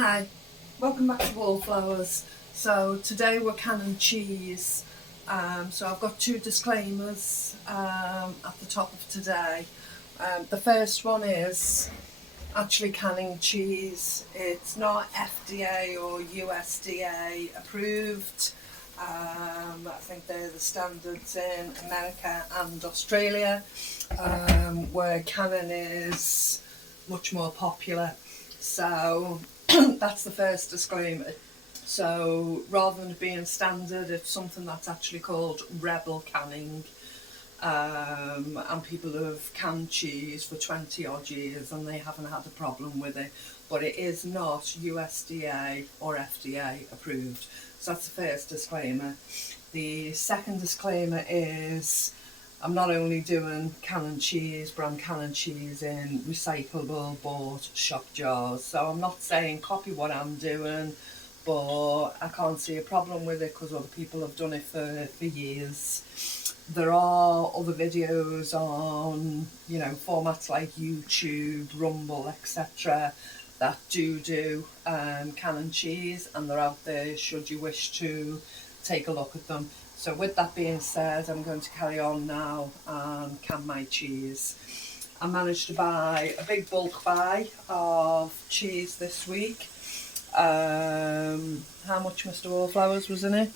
Hi, welcome back to Wallflowers. So today we're canning cheese. So I've got two disclaimers at the top of today. The first one is actually canning cheese. It's not FDA or USDA approved. I think they're the standards in America and Australia, where canning is much more popular. So that's the first disclaimer. So rather than being standard, it's something that's actually called rebel canning. And people have canned cheese for 20 odd years and they haven't had a problem with it, but it is not USDA or FDA approved. So that's the first disclaimer. The second disclaimer is I'm not only doing canning cheese, but I'm canning cheese in recyclable bought shop jars. So I'm not saying copy what I'm doing, but I can't see a problem with it because other people have done it for years. There are other videos on, formats like YouTube, Rumble, etc. that do canning cheese, and they're out there should you wish to take a look at them. So with that being said, I'm going to carry on now and can my cheese. I managed to buy a big bulk buy of cheese this week. How much, Mr. Wallflowers, was in it?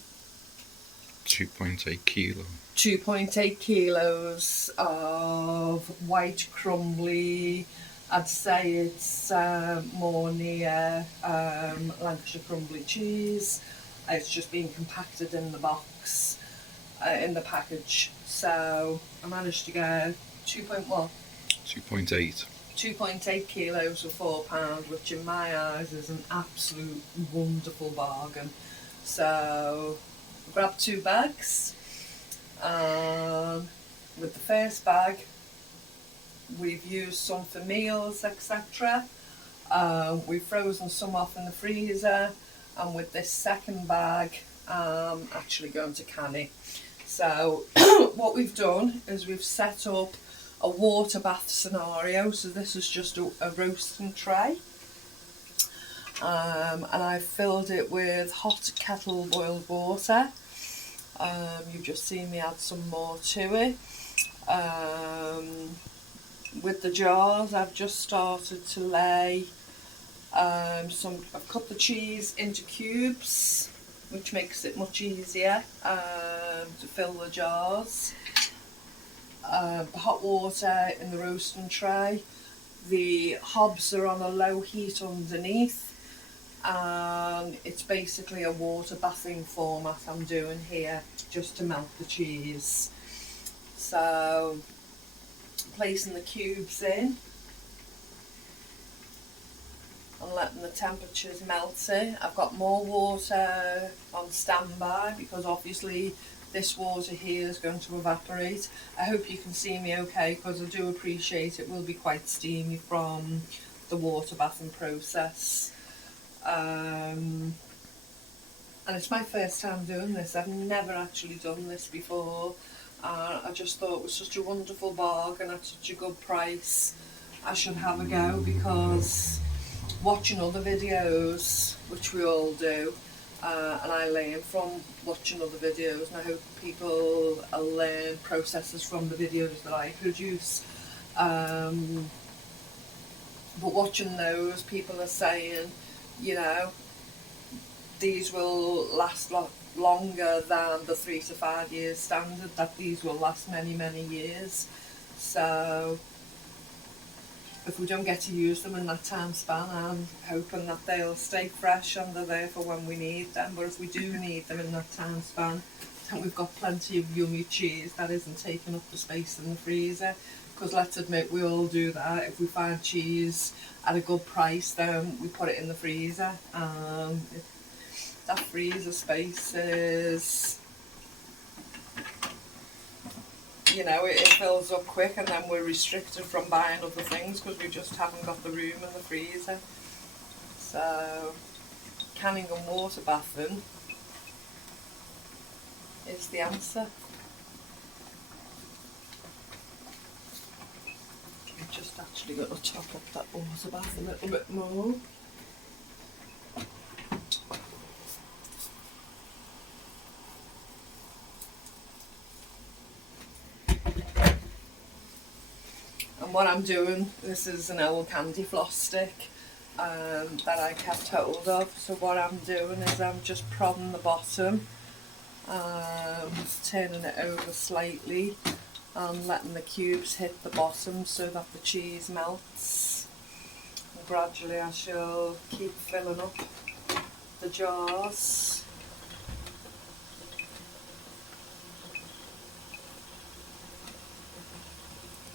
2.8 kilo. 2.8 kilos of white crumbly, I'd say it's more near Lancashire crumbly cheese. It's just been compacted in the box, in the package. So I managed to get 2.8 kilos for £4, which in my eyes is an absolute wonderful bargain. So I grabbed 2 bags. With the first bag, we've used some for meals, etc. We've frozen some off in the freezer, and with this second bag, I'm actually going to can it. So what we've done is we've set up a water bath scenario. So this is just a roasting tray, and I've filled it with hot kettle boiled water. You've just seen me add some more to it. With the jars, I've just started to lay I've cut the cheese into cubes, which makes it much easier to fill the jars. The hot water in the roasting tray. The hobs are on a low heat underneath, and it's basically a water bathing format I'm doing here just to melt the cheese. So placing the cubes in and letting the temperatures melt it. I've got more water on standby because obviously this water here is going to evaporate. I hope you can see me okay, because I do appreciate it will be quite steamy from the water bathing process. And it's my first time doing this. I've never actually done this before. I just thought it was such a wonderful bargain at such a good price. I should have a go, because watching other videos, which we all do, and I learn from watching other videos, and I hope people learn processes from the videos that I produce. But watching those, people are saying, these will last longer than the 3 to 5 years standard, that these will last many, many years. So if we don't get to use them in that time span, I'm hoping that they'll stay fresh and they're there for when we need them. But if we do need them in that time span, then we've got plenty of yummy cheese that isn't taking up the space in the freezer. Because let's admit, we all do that. If we find cheese at a good price, then we put it in the freezer. That freezer space is, it fills up quick, and then we're restricted from buying other things because we just haven't got the room in the freezer. So canning and water bathing is the answer. I'm just actually going to top up that water bath a little bit more. And what I'm doing, this is an old candy floss stick that I kept hold of. So what I'm doing is I'm just prodding the bottom, turning it over slightly and letting the cubes hit the bottom so that the cheese melts. And gradually I shall keep filling up the jars.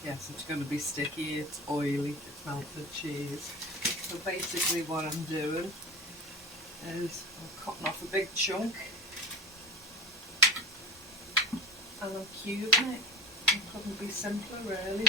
Yes, it's going to be sticky, it's oily, it's melted cheese. So basically what I'm doing is I'm cutting off a big chunk and I'm cubing it. It couldn't be simpler really.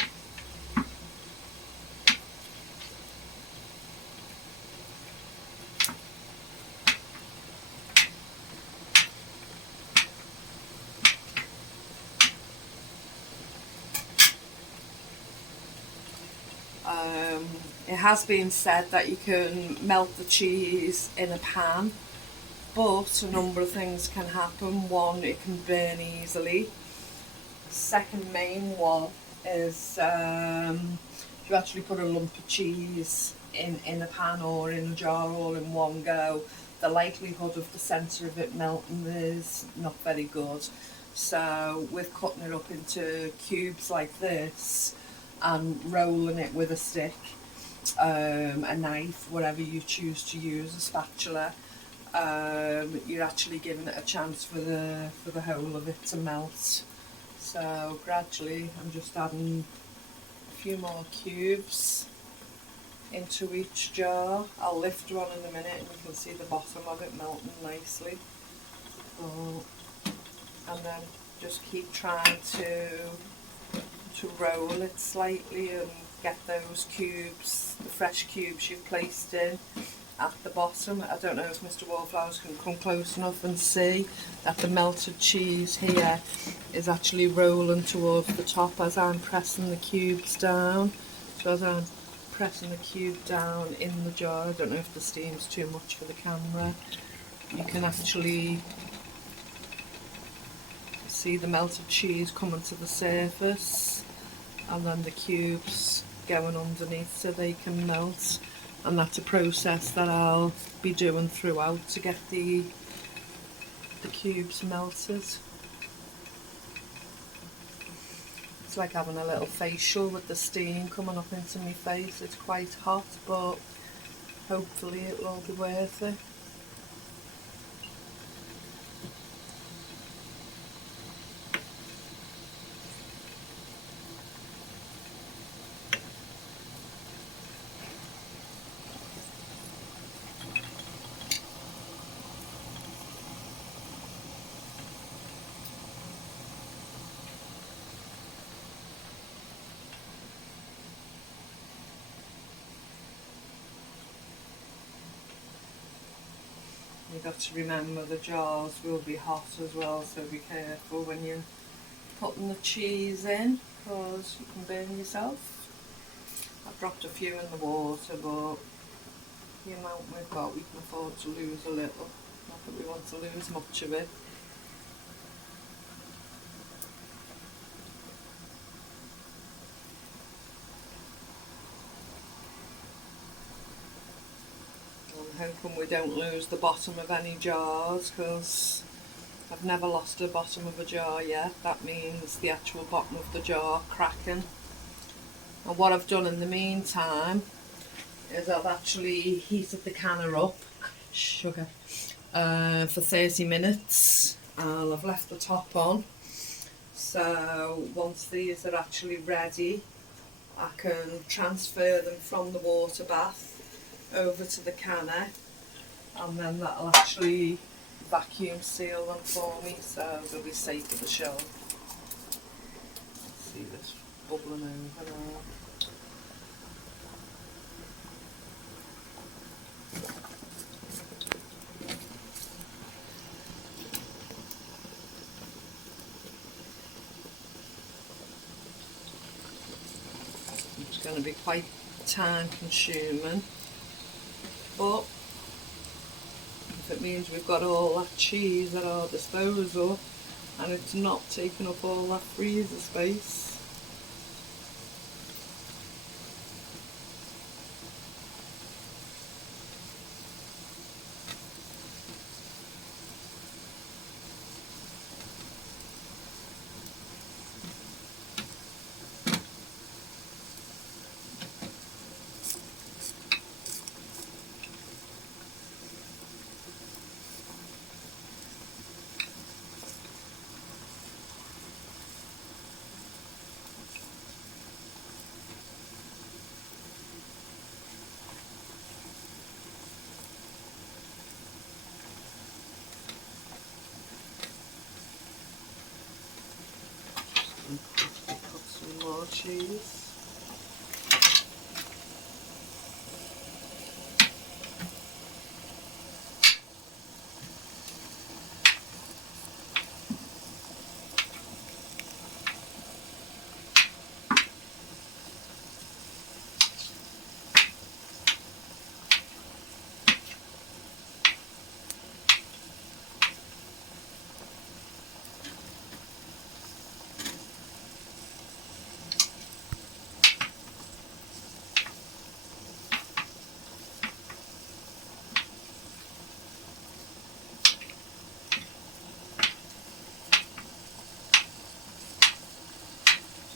It has been said that you can melt the cheese in a pan, but a number of things can happen. One, it can burn easily. The second main one is if you actually put a lump of cheese in a pan or in a jar all in one go, the likelihood of the centre of it melting is not very good. So with cutting it up into cubes like this and rolling it with a stick, a knife, whatever you choose to use, a spatula, you're actually giving it a chance for the whole of it to melt. So gradually I'm just adding a few more cubes into each jar. I'll lift one in a minute and you can see the bottom of it melting nicely. And then just keep trying to roll it slightly and get those cubes, the fresh cubes you've placed in, at the bottom. I don't know if Mr. Wallflowers can come close enough and see that the melted cheese here is actually rolling towards the top as I'm pressing the cubes down. So as I'm pressing the cube down in the jar, I don't know if the steam's too much for the camera, you can actually see the melted cheese coming to the surface and then the cubes going underneath so they can melt. And that's a process that I'll be doing throughout to get the cubes melted. It's like having a little facial with the steam coming up into my face. It's quite hot, but hopefully it will be worth it. You've got to remember the jars will be hot as well, so be careful when you're putting the cheese in because you can burn yourself. I've dropped a few in the water, but the amount we've got we can afford to lose a little. Not that we want to lose much of it. I'm hoping we don't lose the bottom of any jars because I've never lost the bottom of a jar yet. That means the actual bottom of the jar cracking. And what I've done in the meantime is I've actually heated the canner up, sugar, for 30 minutes and I've left the top on. So once these are actually ready, I can transfer them from the water bath over to the canner and then that'll actually vacuum seal them for me so they'll be safe at the shelf. See this bubbling over now. It's going to be quite time consuming, but if it means we've got all that cheese at our disposal and it's not taking up all that freezer space. more cheese.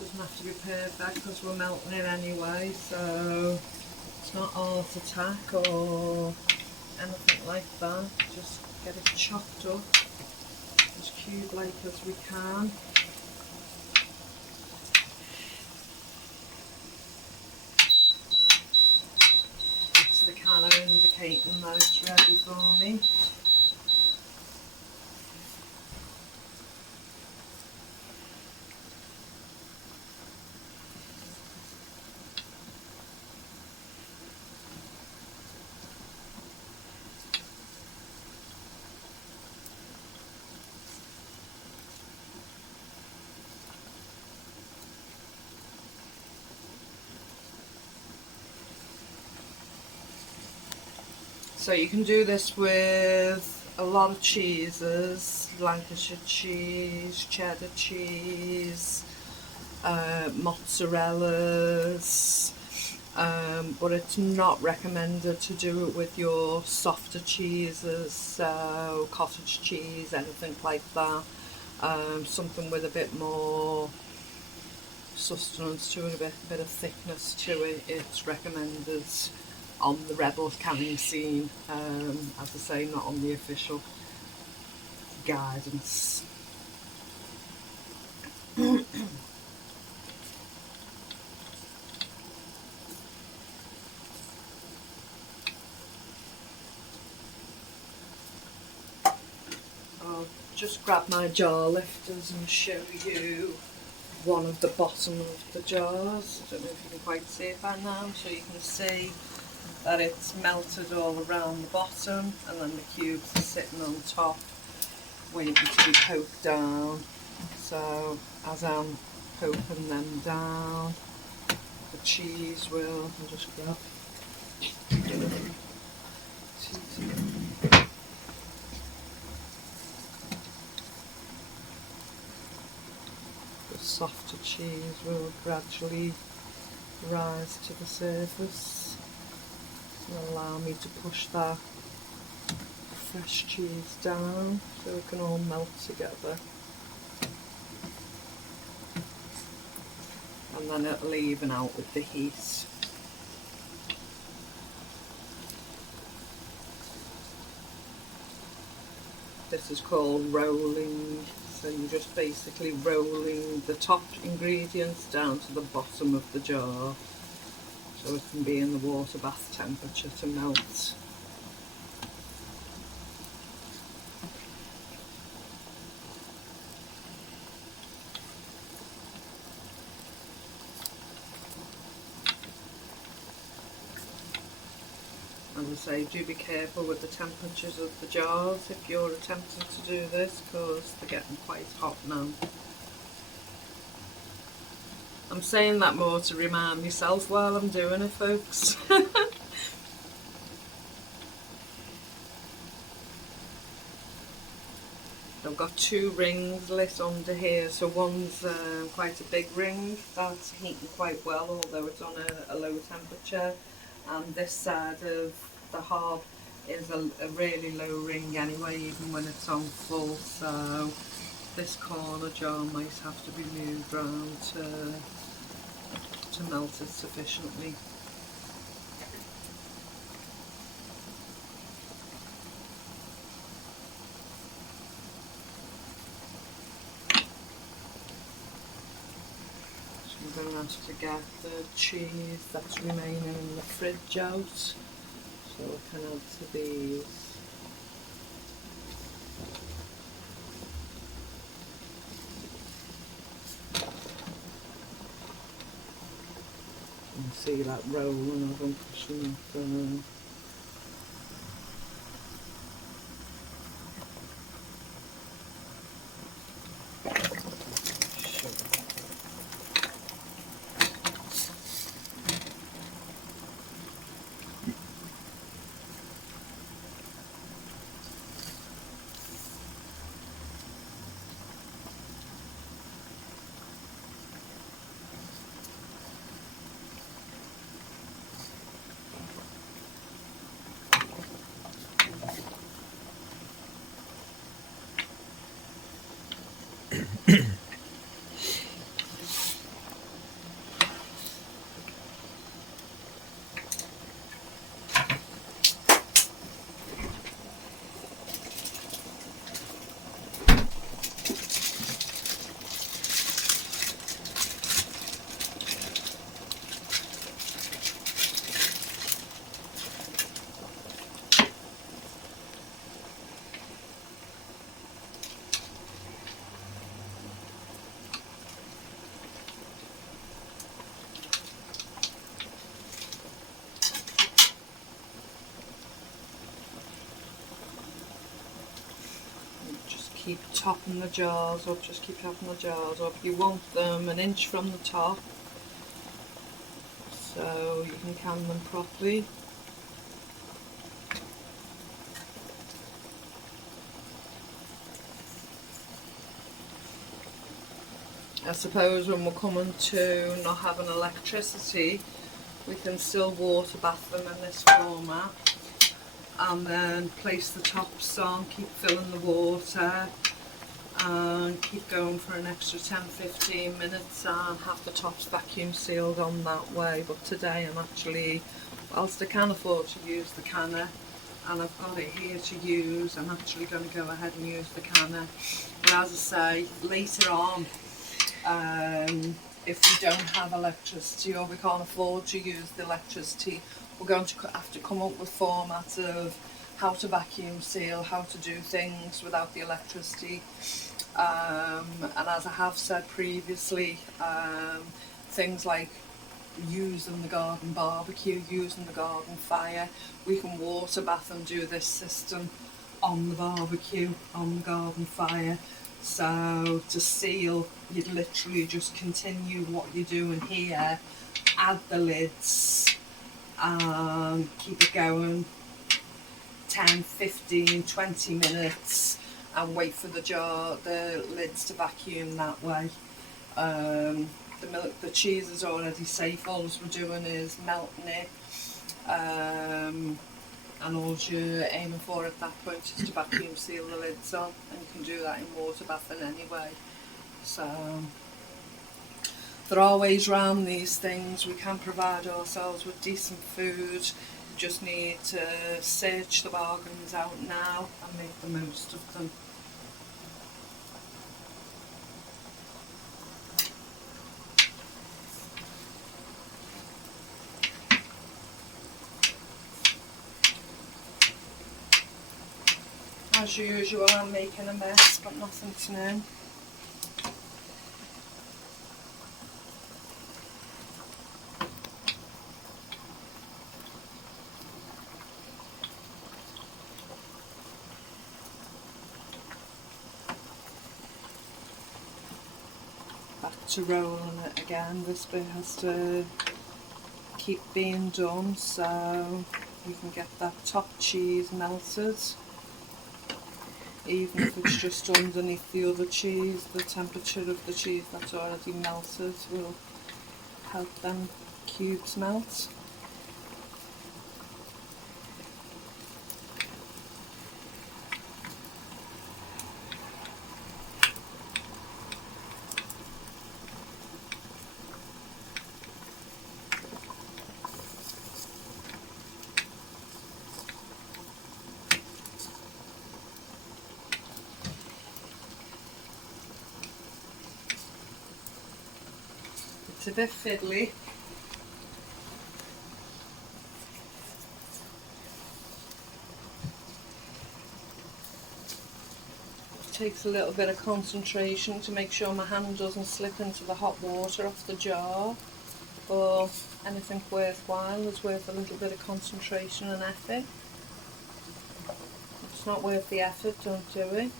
Doesn't have to be perfect because we're melting it anyway, so it's not heart attack or anything like that. Just get it chopped up as cube-like as we can. It's the canner indicating that it's ready for me. So you can do this with a lot of cheeses, Lancashire cheese, cheddar cheese, mozzarella's, but it's not recommended to do it with your softer cheeses, so cottage cheese, anything like that. Something with a bit more sustenance to it, a bit of thickness to it, it's recommended on the Rebel canning scene, as I say, not on the official guidance. I'll just grab my jar lifters and show you one of the bottom of the jars. I don't know if you can quite see it by now, so you can see that it's melted all around the bottom and then the cubes are sitting on top waiting to be poked down. So as I'm poking them down, the cheese will, I'll just grab the softer cheese will gradually rise to the surface and allow me to push that fresh cheese down so it can all melt together, and then it'll even out with the heat. This is called rolling, so you're just basically rolling the top ingredients down to the bottom of the jar so it can be in the water bath temperature to melt. As I say, do be careful with the temperatures of the jars if you're attempting to do this, because they're getting quite hot now. I'm saying that more to remind myself while I'm doing it, folks. I've got two rings lit under here, so one's quite a big ring that's heating quite well, although it's on a low temperature, and this side of the hob is a really low ring anyway, even when it's on full, so this corner jar might have to be moved around to melt it sufficiently. So I'm going to have to get the cheese that's remaining in the fridge out, so I can add to these. see that rolling of them pushing that. Keep topping the jars up, just keep topping the jars up. You want them an inch from the top so you can can them properly. I suppose when we're coming to not having electricity, we can still water bath them in this format. And then place the tops on, keep filling the water and keep going for an extra 10-15 minutes and have the tops vacuum sealed on that way. But today I'm actually, whilst I can afford to use the canner and I've got it here to use, I'm actually going to go ahead and use the canner. But as I say, later on, if we don't have electricity or we can't afford to use the electricity, we're going to have to come up with formats of how to vacuum seal, how to do things without the electricity. And as I have said previously, things like using the garden barbecue, using the garden fire, we can water bath and do this system on the barbecue, on the garden fire. So to seal, you'd literally just continue what you're doing here, add the lids and keep it going 10, 15, 20 minutes and wait for the lids to vacuum that way. The cheese is already safe. All we're doing is melting it, and all you're aiming for at that point is to vacuum seal the lids on, and you can do that in water bathing anyway. So there are ways around these things. We can provide ourselves with decent food. We just need to search the bargains out now and make the most of them. As usual, I'm making a mess, but nothing's new. Back to rolling it again. This bit has to keep being done so you can get that top cheese melted. Even if it's just underneath the other cheese, the temperature of the cheese that's already melted will help them cubes melt. It's a bit fiddly. It takes a little bit of concentration to make sure my hand doesn't slip into the hot water off the jar. for anything worthwhile is worth a little bit of concentration and effort. If it's not worth the effort, don't do it.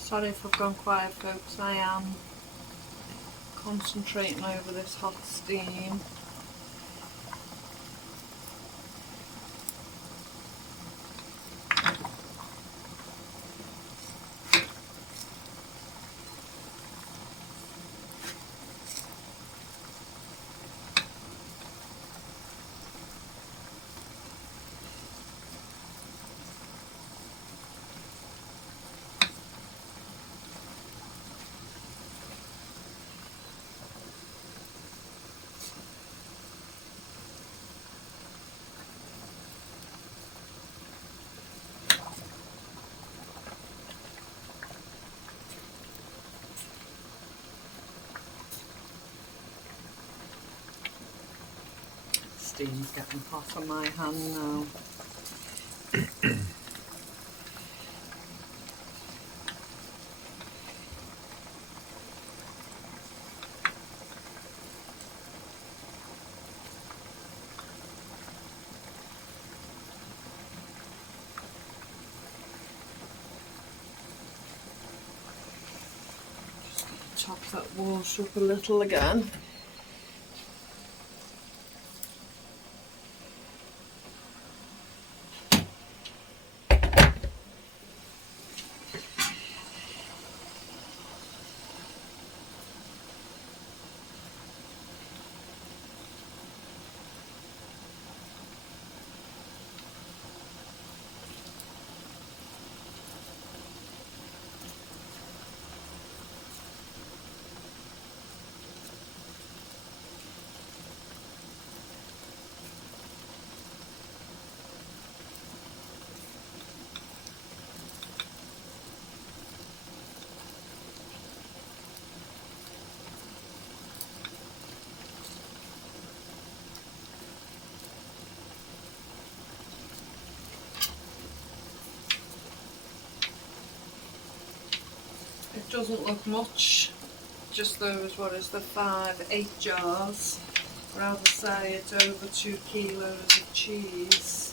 Sorry if I've gone quiet, folks, I am concentrating over this hot steam. Steam's getting hot on my hand now. Just top that water up a little again. It doesn't look much, just those, what is the 8 jars. Rather say it's over 2 kilos of cheese.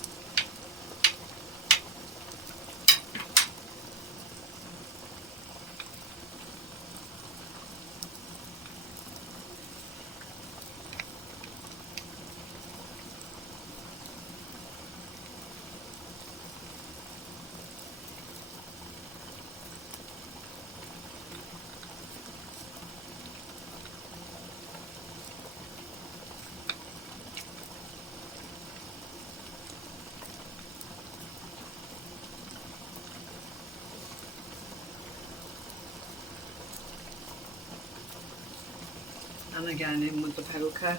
And again in with the poker.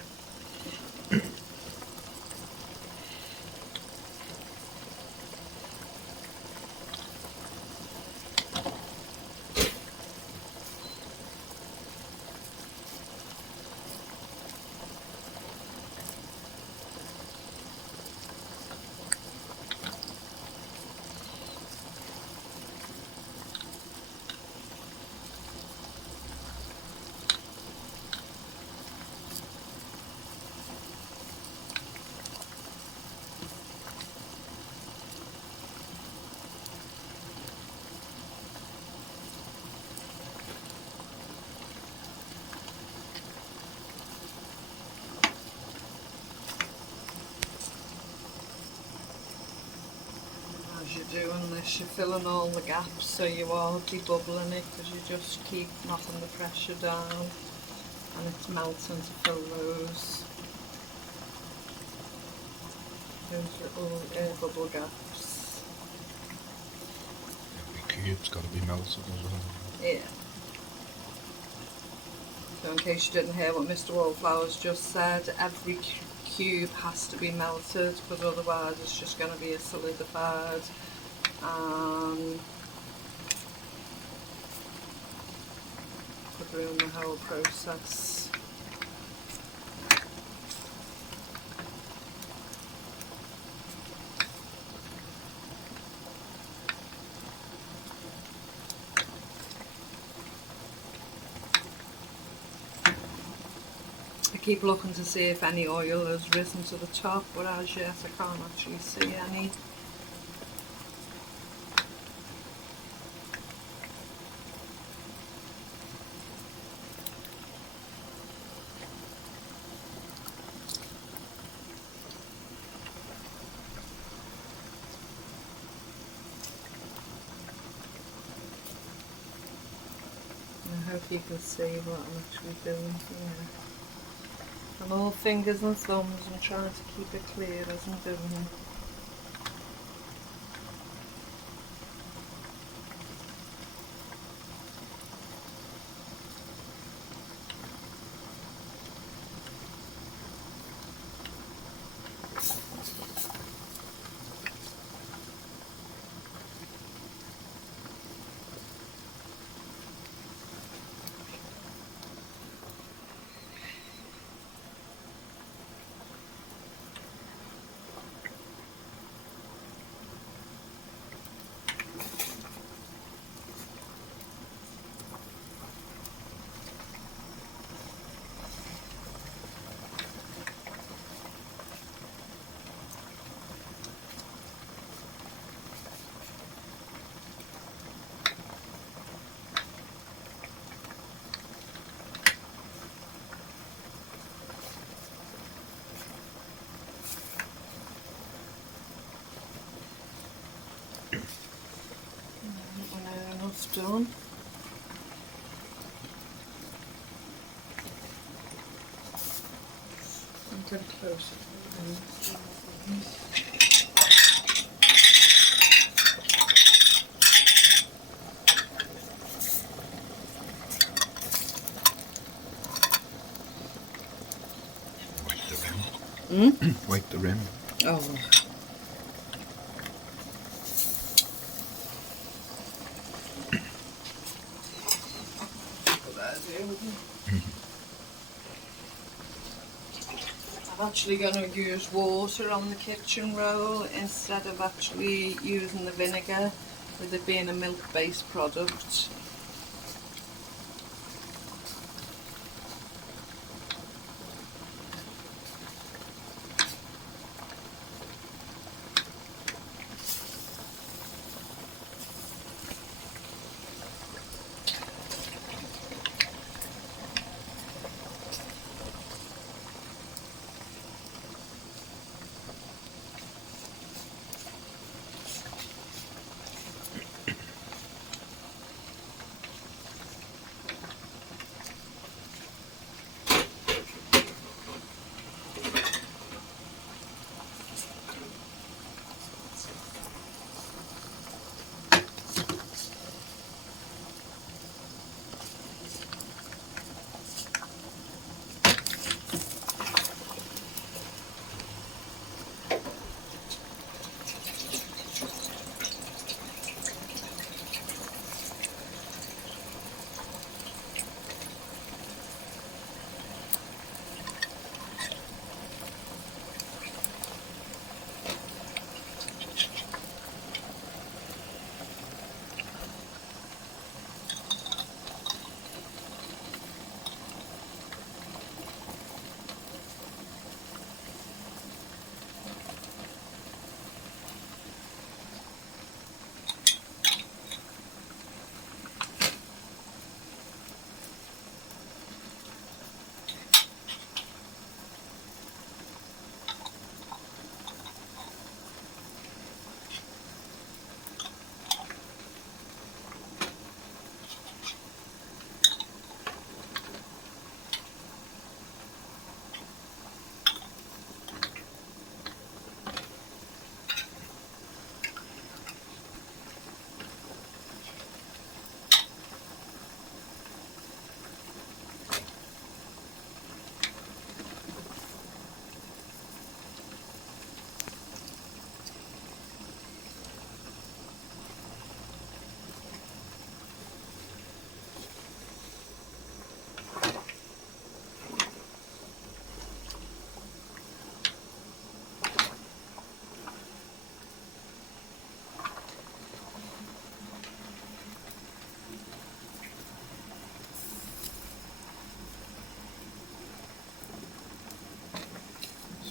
pressure filling all the gaps, so you are debubbling it because you just keep knocking the pressure down and it's melting to fill those little air bubble gaps. Every cube's got to be melted as well. Yeah. So in case you didn't hear what Mr. Wallflowers just said, every cube has to be melted because otherwise it's just going to be a solidified could ruin the whole process. I keep looking to see if any oil has risen to the top, but as yet I can't actually see any. I hope you can see what I'm actually doing here. I'm all fingers and thumbs and trying to keep it clear as I'm doing it. Enough done. I'm getting closer to the Wipe the rim. Oh. I'm actually going to use water on the kitchen roll instead of actually using the vinegar, with it being a milk-based product.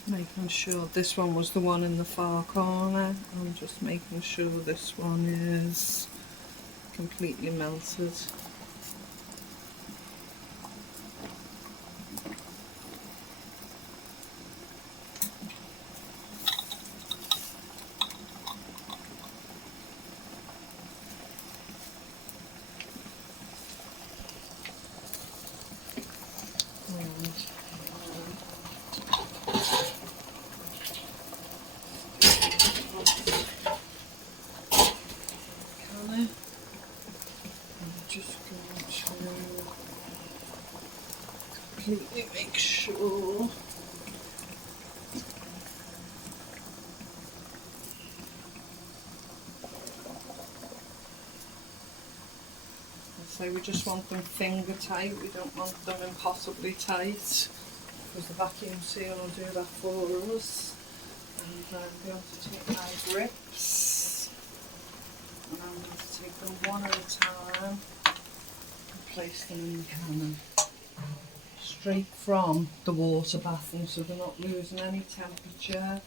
Making sure this one was the one in the far corner. I'm just making sure this one is completely melted. Just going to completely make sure so we just want them finger tight, we don't want them impossibly tight because the vacuum seal will do that for us. And I'm going to take my grips and I'm going to take them one at a time and place them in the cannon. Straight from the water bathroom, so they're not losing any temperature.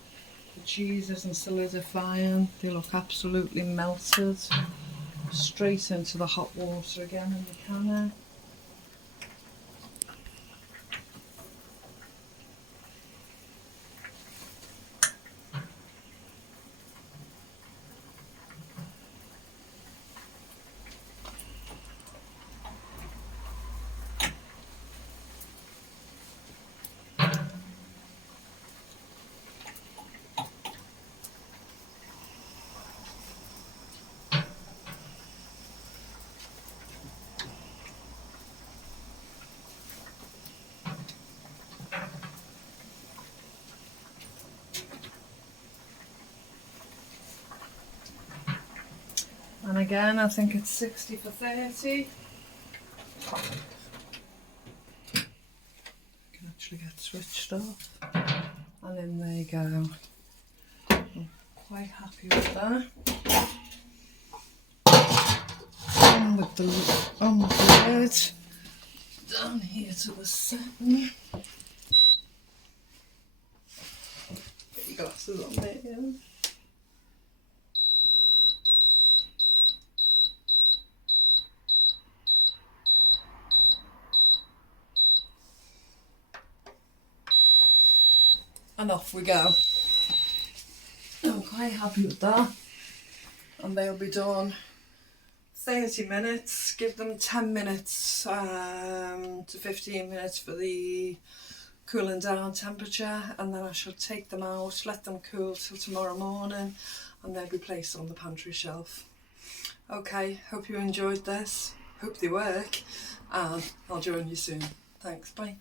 The cheese isn't solidifying, they look absolutely melted. Straight into the hot water again in the cannon. And again, I think it's 60 for 30. Can actually get switched off. And then there you go. I'm quite happy with that. And with the lid down here to the setting. Get your glasses on there. Yeah. And off we go. I'm quite happy with that. And they'll be done 30 minutes. Give them 10 minutes to 15 minutes for the cooling down temperature, and then I shall take them out, let them cool till tomorrow morning, and they'll be placed on the pantry shelf. Okay, hope you enjoyed this. Hope they work, and I'll join you soon. Thanks, bye.